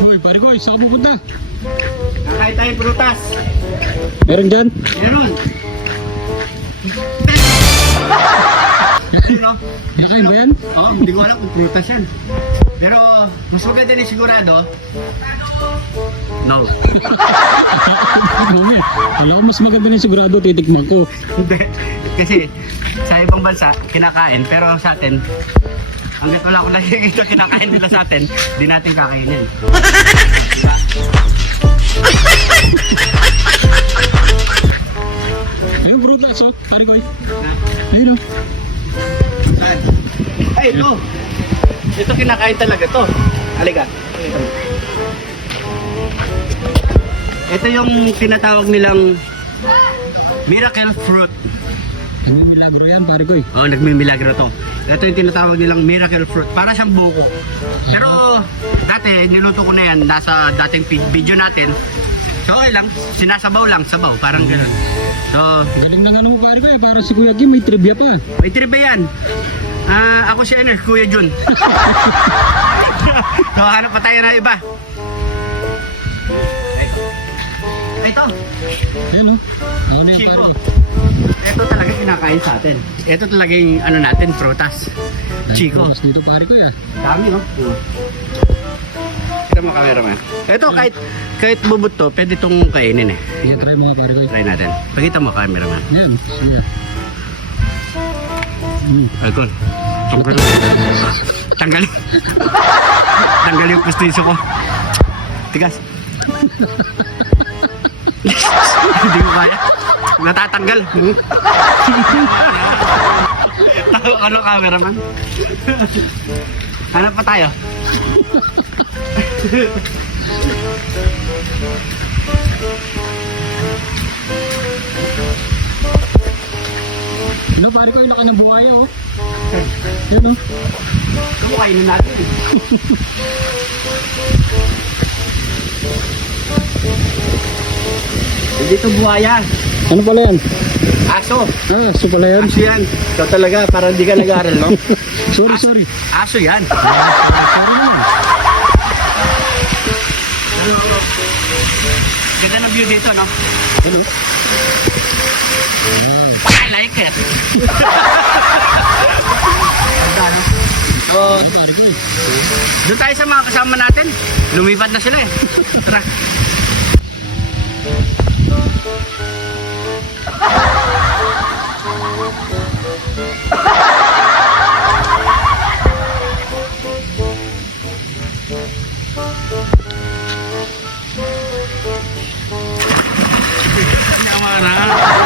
Uy, pare ko, saan ka pupunta? Kakain tayong prutas. Meron dyan? Meron. Ayun o. Nakain ba yan? Oo, hindi ko alam kung prutas yan. Pero mas maganda ni sigurado. No. Alam ko mas maganda na yung sigurado, titikman ko. Hindi. Kasi sa ibang bansa, kinakain. Pero sa atin, hanggat wala ko nakikita kinakain nila sa atin, di natin kakainin. Diba? Ayun, prutas oh, pare ko. Ayun oh. Ay, ito. Ito kinakain talaga to. Halika. Ito yung tinatawag nilang miracle fruit. Milagro yan, pare ko. Oh, nagmimilagro to. Ito yung tinatawag nilang miracle fruit. Para siyang buko. Pero dati, niluto ko na yan. Nasa dating video natin. So okay lang. Sinasabaw lang. Sabaw. Parang gano'n. So, Galing na ano mo, pare ko eh. Para si Kuya Kim, may trivia pa. may trivia yan. Ako si Ener, Kuya Jun. So, hanap pa tayo na iba. Ito. Ayun oh. Ano na yung Chico. pare? Ito talaga kinakain sa atin. Ito talaga yung ano natin, prutas. Chico. Tapos dito, pare ko eh. Dami, no? Ito mo camera mo. Ito kahit bubot to, pwede itong kainin eh. Sige, try mo nga, pare ko. Try natin. Pakita mo camera mo. Yan, sige. Icon. Tanggal. Tanggal yung pustiso ko. Tigas. Hindi ko kaya. Natatanggal. Ano cameraman? Hanap pa tayo. Ano, pare ko, yung laki ng buhaya oh. Yan oh. Ito kainin natin. Hindi ito buhaya. Ano pala yan? Aso. Ah, so pala yan. Aso yan. Ikaw talaga, parang hindi ka nag-aaral, no? Sorry. Aso yan. Ganda ng view dito, no? Ano? I like it. Ganda, no? So, Pare ko eh. doon tayo sa mga kasama natin. Lumipat na sila eh. Tara. Tama na.